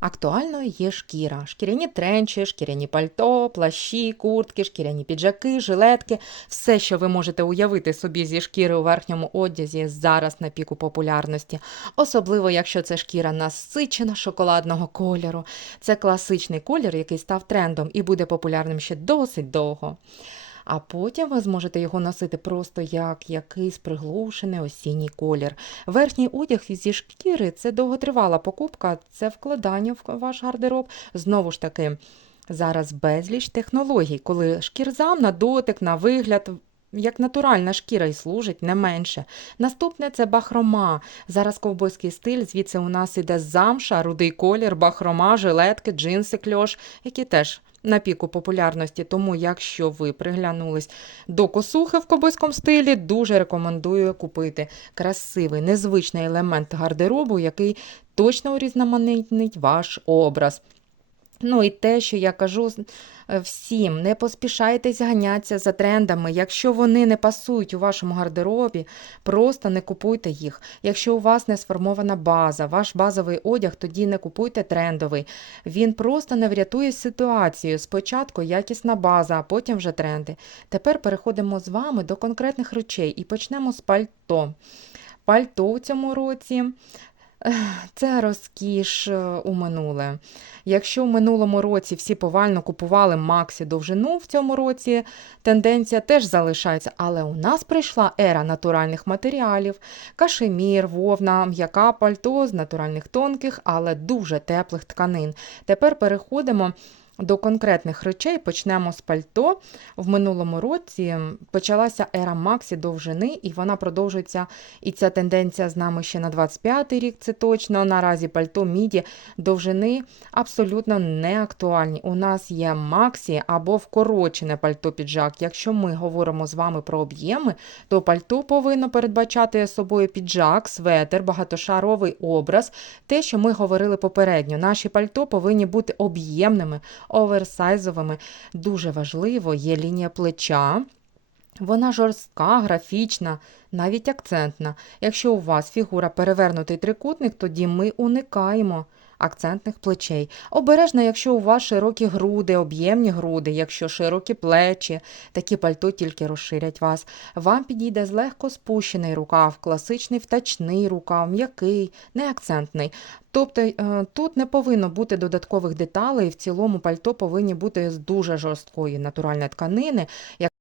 Актуальною є шкіра, шкіряні тренчі, шкіряні пальто, плащі, куртки, шкіряні піджаки, жилетки. Все, що ви можете уявити собі зі шкіри у верхньому одязі, зараз на піку популярності. Особливо, якщо це шкіра насичена шоколадного кольору. Це класичний колір, який став трендом і буде популярним ще досить довго. А потім ви зможете його носити просто як якийсь приглушений осінній колір. Верхній одяг зі шкіри це довготривала покупка, це вкладання в ваш гардероб. Знову ж таки, зараз безліч технологій, коли шкірзам на дотик, на вигляд. Як натуральна шкіра і служить не менше. Наступне це бахрома. Зараз ковбойський стиль. Звідси у нас іде замша, рудий колір, бахрома, жилетки, джинси, кльош, які теж на піку популярності. Тому, якщо ви приглянулись до косухи в ковбойському стилі, дуже рекомендую купити красивий, незвичний елемент гардеробу, який точно урізноманітнить ваш образ. Ну і те, що я кажу е, всім, не поспішайтесь ганятися за трендами. Якщо вони не пасують у вашому гардеробі, просто не купуйте їх. Якщо у вас не сформована база, ваш базовий одяг, тоді не купуйте трендовий. Він просто не врятує ситуацію. Спочатку якісна база, а потім вже тренди. Тепер переходимо з вами до конкретних речей і почнемо з пальто. Пальто у цьому році. Це розкіш е, у минуле. Якщо в минулому році всі повально купували Максі довжину, в цьому році тенденція теж залишається, але у нас прийшла ера натуральних матеріалів, кашемір, вовна, м'яка пальто з натуральних тонких, але дуже теплих тканин. Тепер переходимо до конкретних речей. Почнемо з пальто. В минулому році почалася ера Максі довжини, і вона продовжується. І ця тенденція з нами ще на 25-й рік, це точно. Наразі пальто міді довжини абсолютно не актуальні. У нас є Максі або вкорочене пальто піджак. Якщо ми говоримо з вами про об'єми, то пальто повинно передбачати собою піджак, светр, багатошаровий образ. Те, що ми говорили попередньо, наші пальто повинні бути об'ємними, оверсайзовими. Дуже важливо є лінія плеча. Вона жорстка, графічна, навіть акцентна. Якщо у вас фігура перевернутий трикутник, тоді ми уникаємо акцентних плечей. Обережно, якщо у вас широкі груди, об'ємні груди, якщо широкі плечі, такі пальто тільки розширять вас. Вам підійде злегко спущений рукав, класичний втачний рукав, м'який, не акцентний. Тобто е, тут не повинно бути додаткових деталей, в цілому пальто повинні бути з дуже жорсткої натуральної тканини,